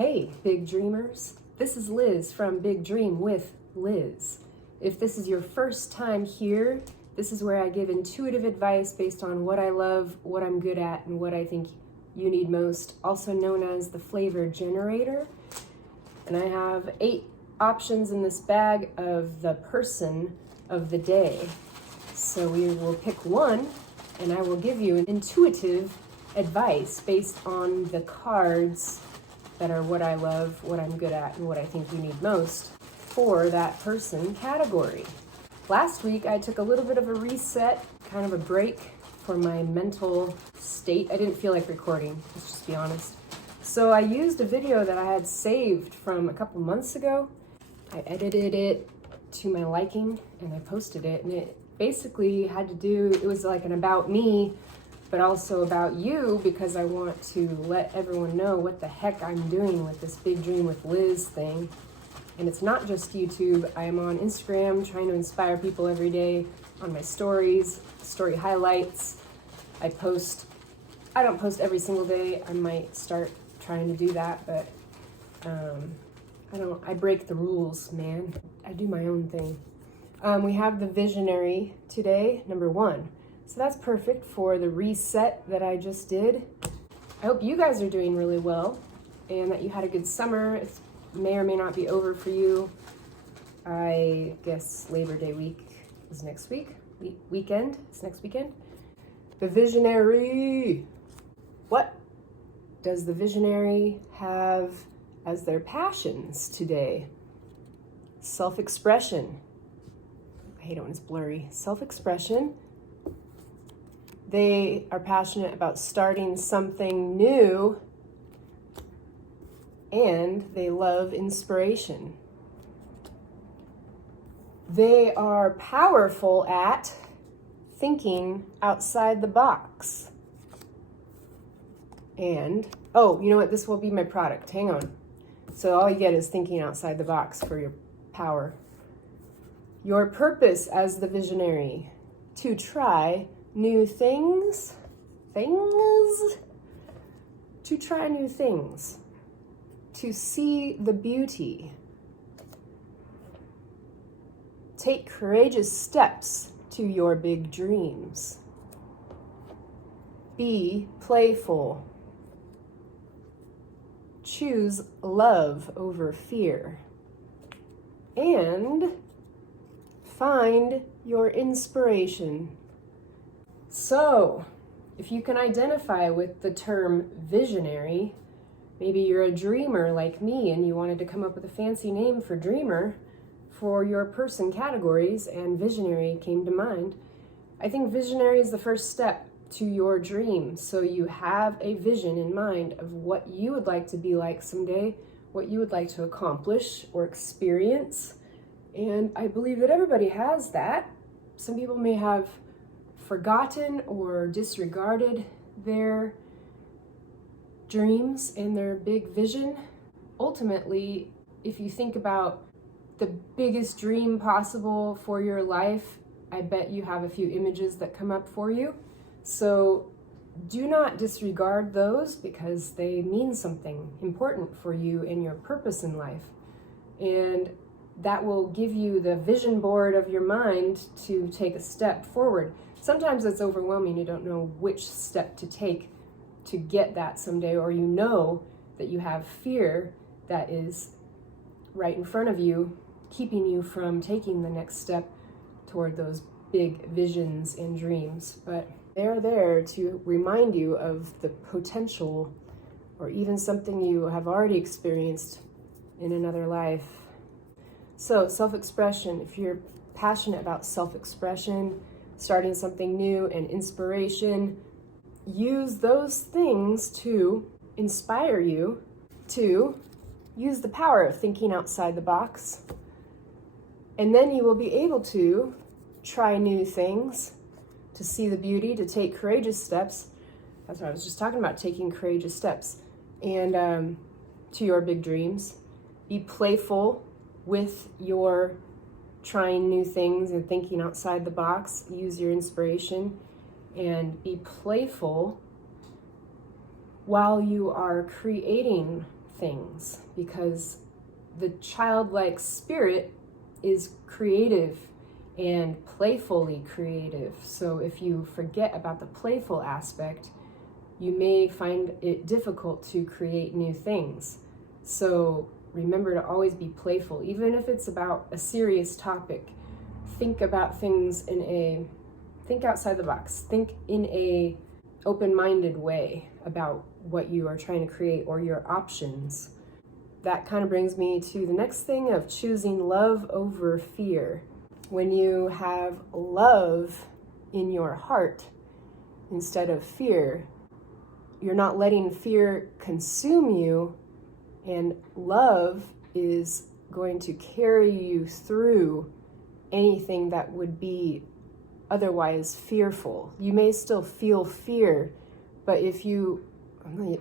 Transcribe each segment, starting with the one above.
Hey, big dreamers. This is Liz from Big Dream with Liz. If this is your first time here, this is where I give intuitive advice based on what I love, what I'm good at, and what I think you need most, also known as the flavor generator. And I have 8 options in this bag of the person of the day. So we will pick one, and I will give you intuitive advice based on the cards that are what I love, what I'm good at, and what I think you need most for that person category. Last week, I took a little bit of a reset, kind of a break for my mental state. I didn't feel like recording, let's just be honest. So I used a video that I had saved from a couple months ago. I edited it to my liking and I posted it, and it basically had to do, it was like an about me, but also about you, because I want to let everyone know what the heck I'm doing with this Big Dream with Liz thing. And it's not just YouTube. I am on Instagram trying to inspire people every day on my stories, story highlights. I don't post every single day. I might start trying to do that, but I break the rules, man. I do my own thing. We have the visionary today, number 1. So that's perfect for the reset that I just did. I hope you guys are doing really well and that you had a good summer. It may or may not be over for you. I guess Labor Day week is next week. Weekend is next weekend. The visionary. What does the visionary have as their passions today? Self-expression. I hate it when it's blurry. Self-expression. They are passionate about starting something new, and they love inspiration. They are powerful at thinking outside the box. And, oh, you know what? This will be my product. Hang on. So all you get is thinking outside the box for your power. Your purpose as the visionary: to try new things, to try new things, to see the beauty, take courageous steps to your big dreams, be playful, choose love over fear, and find your inspiration. So, if you can identify with the term visionary, maybe you're a dreamer like me and you wanted to come up with a fancy name for dreamer for your person categories, and visionary came to mind. I think visionary is the first step to your dream. So you have a vision in mind of what you would like to be like someday, what you would like to accomplish or experience. And I believe that everybody has that. Some people may have forgotten or disregarded their dreams and their big vision. Ultimately, if you think about the biggest dream possible for your life, I bet you have a few images that come up for you. So do not disregard those, because they mean something important for you and your purpose in life. And that will give you the vision board of your mind to take a step forward. Sometimes it's overwhelming. You don't know which step to take to get that someday, or you know that you have fear that is right in front of you, keeping you from taking the next step toward those big visions and dreams. But they're there to remind you of the potential, or even something you have already experienced in another life. So self-expression, if you're passionate about self-expression, starting something new, and inspiration, use those things to inspire you to use the power of thinking outside the box. And then you will be able to try new things, to see the beauty, to take courageous steps. That's what I was just talking about, taking courageous steps. And to your big dreams. Be playful with your trying new things and thinking outside the box. Use your inspiration and be playful while you are creating things, because the childlike spirit is creative and playfully creative. So if you forget about the playful aspect, you may find it difficult to create new things. So remember to always be playful, even if it's about a serious topic. Think about things think outside the box. Think in a open-minded way about what you are trying to create or your options. That kind of brings me to the next thing of choosing love over fear. When you have love in your heart instead of fear, you're not letting fear consume you, and love is going to carry you through anything that would be otherwise fearful. You may still feel fear, but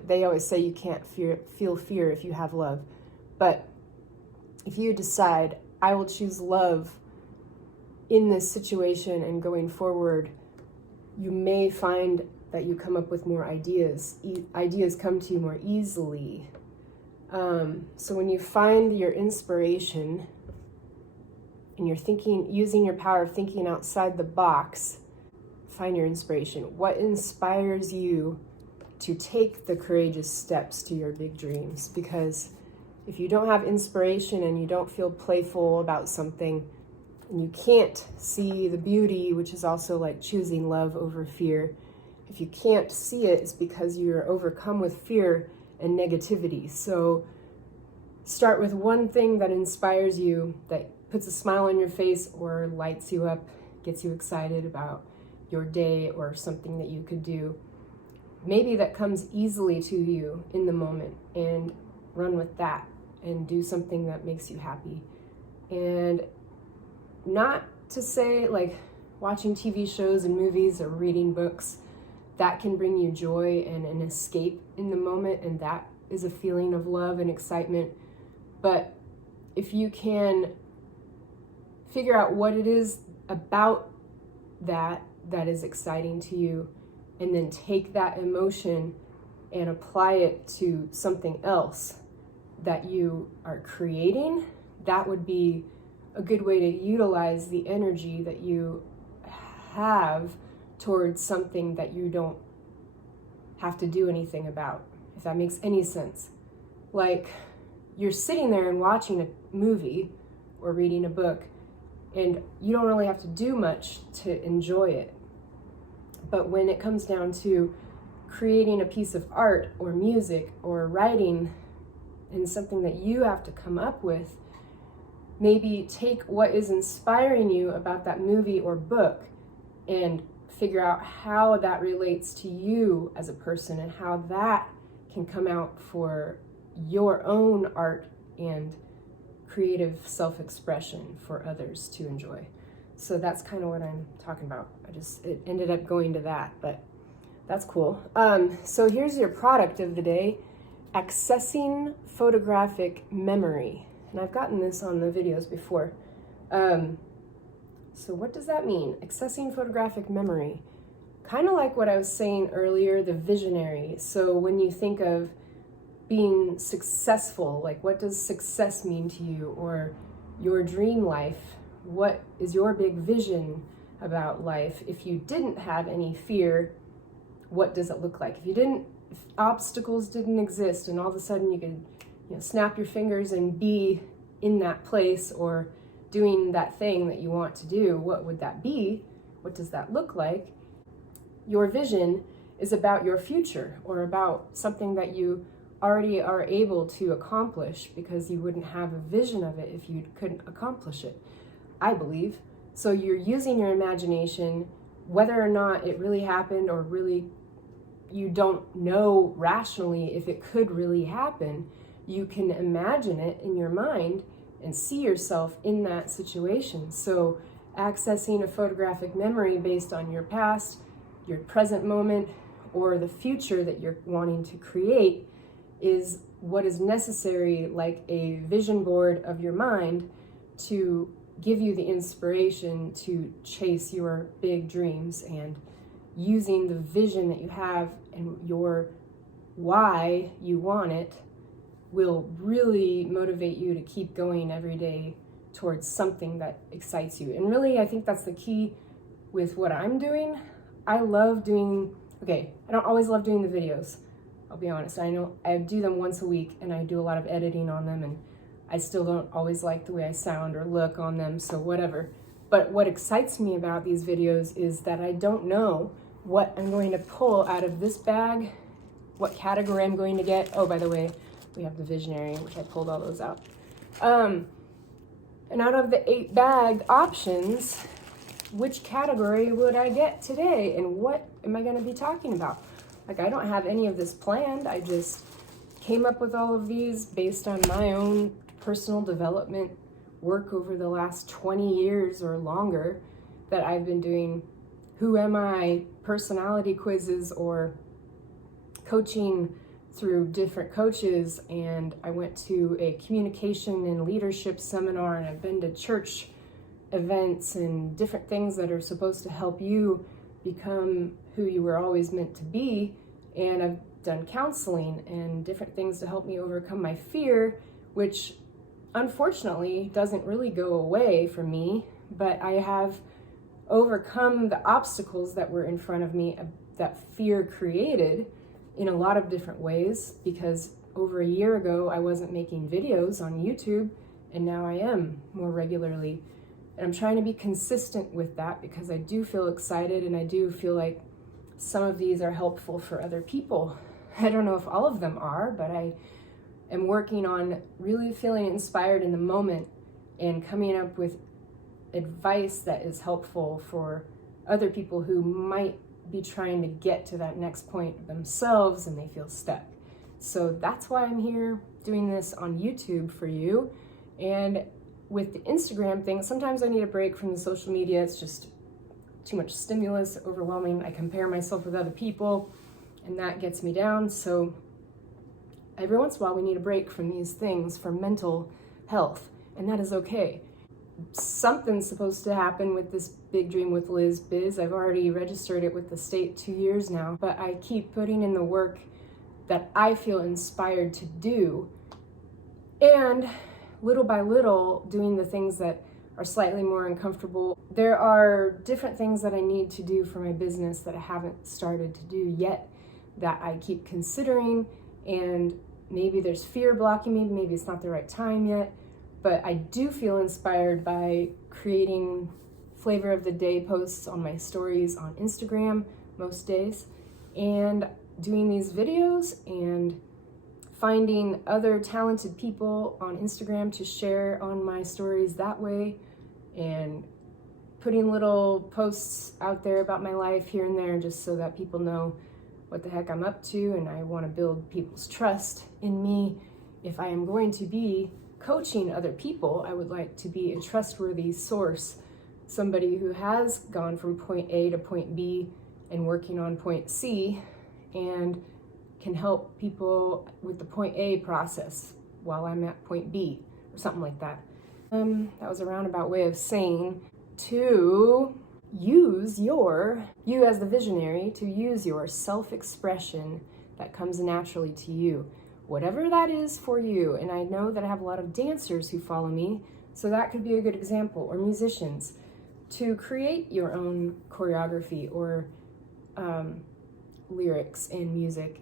they always say you can't feel fear if you have love. But if you decide, I will choose love in this situation and going forward, you may find that you come up with more ideas. Ideas come to you more easily. So when you find your inspiration and you're using your power of thinking outside the box, find your inspiration. What inspires you to take the courageous steps to your big dreams? Because if you don't have inspiration and you don't feel playful about something, and you can't see the beauty, which is also like choosing love over fear, if you can't see it, it's because you're overcome with fear and negativity. So start with one thing that inspires you, that puts a smile on your face or lights you up, gets you excited about your day or something that you could do. Maybe that comes easily to you in the moment, and run with that and do something that makes you happy. And not to say like watching TV shows and movies or reading books, that can bring you joy and an escape in the moment, and that is a feeling of love and excitement. But if you can figure out what it is about that is exciting to you, and then take that emotion and apply it to something else that you are creating, that would be a good way to utilize the energy that you have towards something that you don't have to do anything about, if that makes any sense. Like, you're sitting there and watching a movie or reading a book, and you don't really have to do much to enjoy it. But when it comes down to creating a piece of art or music or writing, and something that you have to come up with, maybe take what is inspiring you about that movie or book and figure out how that relates to you as a person, and how that can come out for your own art and creative self-expression for others to enjoy. So that's kind of what I'm talking about. It ended up going to that, but that's cool. So here's your product of the day: accessing photographic memory. And I've gotten this on the videos before. So what does that mean? Accessing photographic memory. Kind of like what I was saying earlier, the visionary. So when you think of being successful, like what does success mean to you? Or your dream life, what is your big vision about life? If you didn't have any fear, what does it look like? If obstacles didn't exist and all of a sudden you could snap your fingers and be in that place or doing that thing that you want to do, what would that be? What does that look like? Your vision is about your future, or about something that you already are able to accomplish, because you wouldn't have a vision of it if you couldn't accomplish it, I believe. So you're using your imagination, whether or not it really happened, or really you don't know rationally if it could really happen. You can imagine it in your mind and see yourself in that situation. So accessing a photographic memory based on your past, your present moment, or the future that you're wanting to create is what is necessary, like a vision board of your mind, to give you the inspiration to chase your big dreams. And using the vision that you have and your why you want it will really motivate you to keep going every day towards something that excites you. And really, I think that's the key with what I'm doing. I love doing, I don't always love doing the videos. I'll be honest. I know I do them once a week and I do a lot of editing on them, and I still don't always like the way I sound or look on them, so whatever. But what excites me about these videos is that I don't know what I'm going to pull out of this bag, what category I'm going to get. Oh, by the way, we have the visionary, which I pulled all those out. And out of the 8 bag options, which category would I get today? And what am I going to be talking about? Like, I don't have any of this planned. I just came up with all of these based on my own personal development work over the last 20 years or longer that I've been doing who am I personality quizzes or coaching through different coaches. And I went to a communication and leadership seminar, and I've been to church events and different things that are supposed to help you become who you were always meant to be. And I've done counseling and different things to help me overcome my fear, which unfortunately doesn't really go away for me, but I have overcome the obstacles that were in front of me that fear created in a lot of different ways, because over a year ago I wasn't making videos on YouTube, and now I am more regularly. And I'm trying to be consistent with that because I do feel excited and I do feel like some of these are helpful for other people. I don't know if all of them are, but I am working on really feeling inspired in the moment and coming up with advice that is helpful for other people who might be trying to get to that next point themselves and they feel stuck. So that's why I'm here doing this on YouTube for you. And with the Instagram thing, sometimes I need a break from the social media. It's just too much stimulus, overwhelming. I compare myself with other people and that gets me down. So every once in a while we need a break from these things for mental health, and that is okay. Something's supposed to happen with this Big Dream with Liz biz. I've already registered it with the state 2 years now, but I keep putting in the work that I feel inspired to do, and little by little doing the things that are slightly more uncomfortable. There are different things that I need to do for my business that I haven't started to do yet that I keep considering, and maybe there's fear blocking me, maybe it's not the right time yet, but I do feel inspired by creating flavor of the day posts on my stories on Instagram most days, and doing these videos and finding other talented people on Instagram to share on my stories that way, and putting little posts out there about my life here and there just so that people know what the heck I'm up to. And I want to build people's trust in me. If I am going to be coaching other people, I would like to be a trustworthy source, somebody who has gone from point A to point B and working on point C, and can help people with the point A process while I'm at point B, or something like that. That was a roundabout way of saying to use you as the visionary, to use your self-expression that comes naturally to you, whatever that is for you. And I know that I have a lot of dancers who follow me, so that could be a good example, or musicians, to create your own choreography or lyrics and music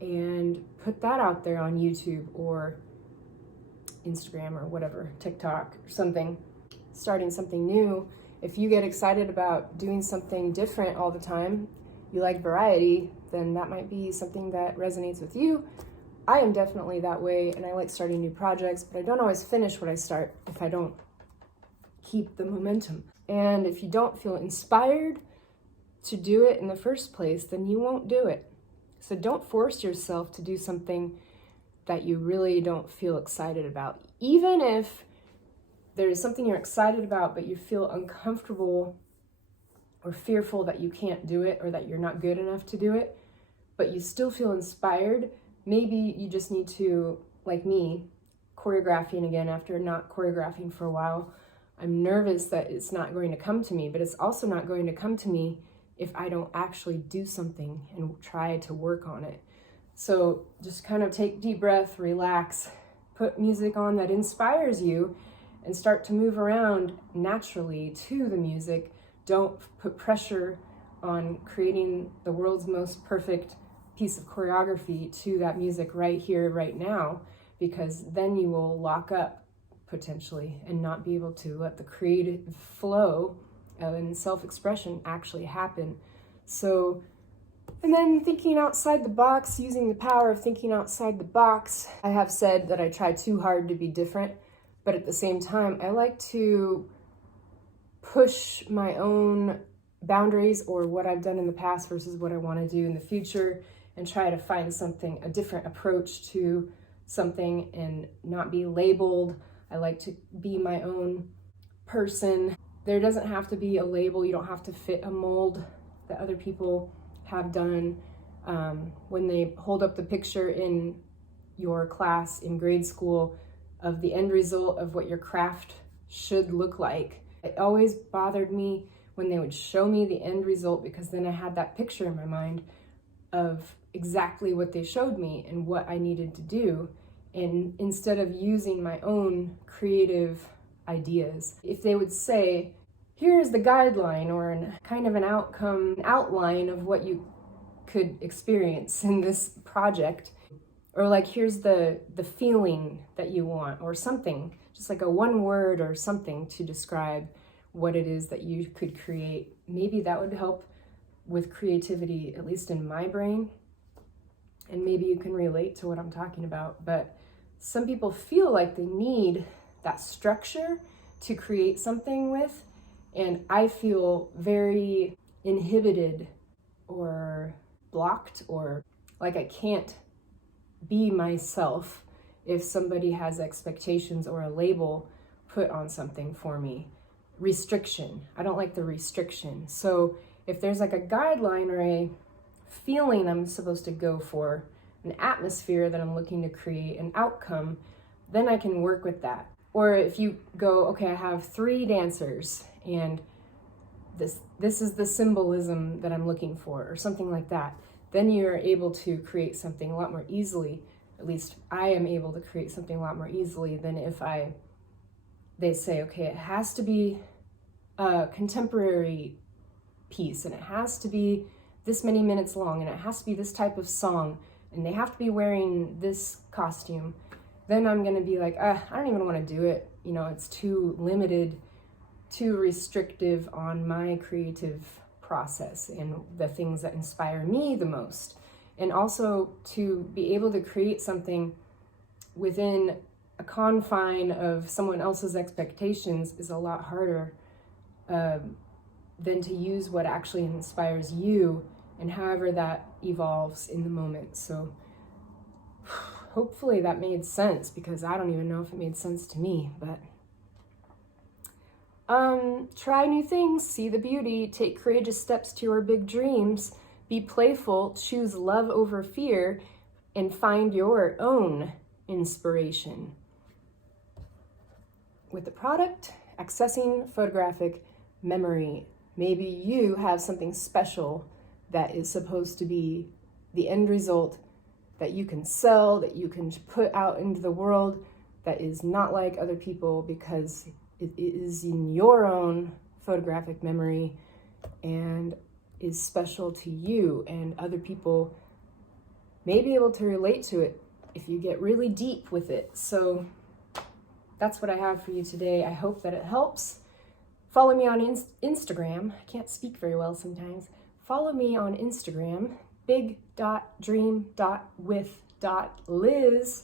and put that out there on YouTube or Instagram or whatever, TikTok or something, starting something new. If you get excited about doing something different all the time, you like variety, then that might be something that resonates with you. I am definitely that way, and I like starting new projects, but I don't always finish what I start if I don't keep the momentum. And if you don't feel inspired to do it in the first place, then you won't do it. So don't force yourself to do something that you really don't feel excited about. Even if there is something you're excited about, but you feel uncomfortable or fearful that you can't do it or that you're not good enough to do it, but you still feel inspired, maybe you just need to, like me, choreographing again after not choreographing for a while. I'm nervous that it's not going to come to me, but it's also not going to come to me if I don't actually do something and try to work on it. So just kind of take a deep breath, relax, put music on that inspires you, and start to move around naturally to the music. Don't put pressure on creating the world's most perfect piece of choreography to that music right here, right now, because then you will lock up potentially and not be able to let the creative flow and self-expression actually happen. So, and then thinking outside the box, using the power of thinking outside the box. I have said that I try too hard to be different, but at the same time, I like to push my own boundaries or what I've done in the past versus what I want to do in the future, and try to find something, a different approach to something and not be labeled. I like to be my own person. There doesn't have to be a label. You don't have to fit a mold that other people have done. When they hold up the picture in your class in grade school of the end result of what your craft should look like, it always bothered me when they would show me the end result, because then I had that picture in my mind of exactly what they showed me and what I needed to do. And instead of using my own creative ideas, if they would say, here's the guideline or kind of an outline of what you could experience in this project, or like, here's the feeling that you want, or something, just like a one word or something to describe what it is that you could create. Maybe that would help with creativity, at least in my brain. And maybe you can relate to what I'm talking about. But some people feel like they need that structure to create something with. And I feel very inhibited or blocked, or like I can't be myself if somebody has expectations or a label put on something for me. Restriction. I don't like the restriction. So if there's like a guideline or a feeling I'm supposed to go for, an atmosphere that I'm looking to create, an outcome, then I can work with that. Or if you go, okay, I have 3 dancers and this is the symbolism that I'm looking for, or something like that, then you're able to create something a lot more easily. At least I am able to create something a lot more easily than if they say, okay, it has to be a contemporary piece, and it has to be this many minutes long, and it has to be this type of song, and they have to be wearing this costume. Then I'm gonna be like, I don't even want to do it. You know, it's too limited, too restrictive on my creative process and the things that inspire me the most. And also to be able to create something within a confine of someone else's expectations is a lot harder than to use what actually inspires you, and however that evolves in the moment. So hopefully that made sense, because I don't even know if it made sense to me. But try new things, see the beauty, take courageous steps to your big dreams, be playful, choose love over fear, and find your own inspiration. With the product, accessing photographic memory. Maybe you have something special that is supposed to be the end result that you can sell, that you can put out into the world, that is not like other people because it is in your own photographic memory and is special to you, and other people may be able to relate to it if you get really deep with it. So that's what I have for you today. I hope that it helps. Follow me on Instagram. I can't speak very well sometimes. Follow me on Instagram, big.dream.with.liz.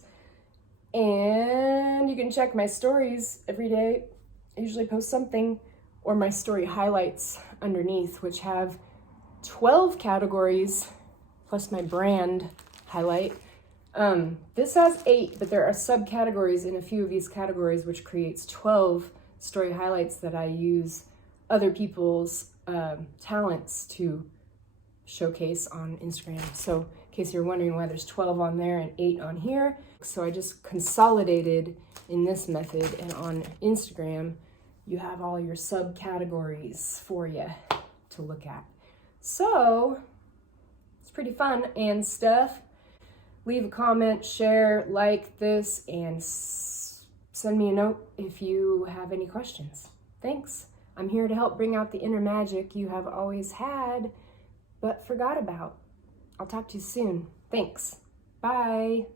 And you can check my stories every day. I usually post something, or my story highlights underneath, which have 12 categories, plus my brand highlight. This has 8, but there are subcategories in a few of these categories, which creates 12 story highlights that I use other people's talents to showcase on Instagram. So in case you're wondering why there's 12 on there and 8 on here, so I just consolidated in this method, and on Instagram you have all your subcategories for you to look at. So it's pretty fun and stuff. leave a comment, share, like this, and send me a note if you have any questions. Thanks. I'm here to help bring out the inner magic you have always had, but forgot about. I'll talk to you soon. Thanks. Bye.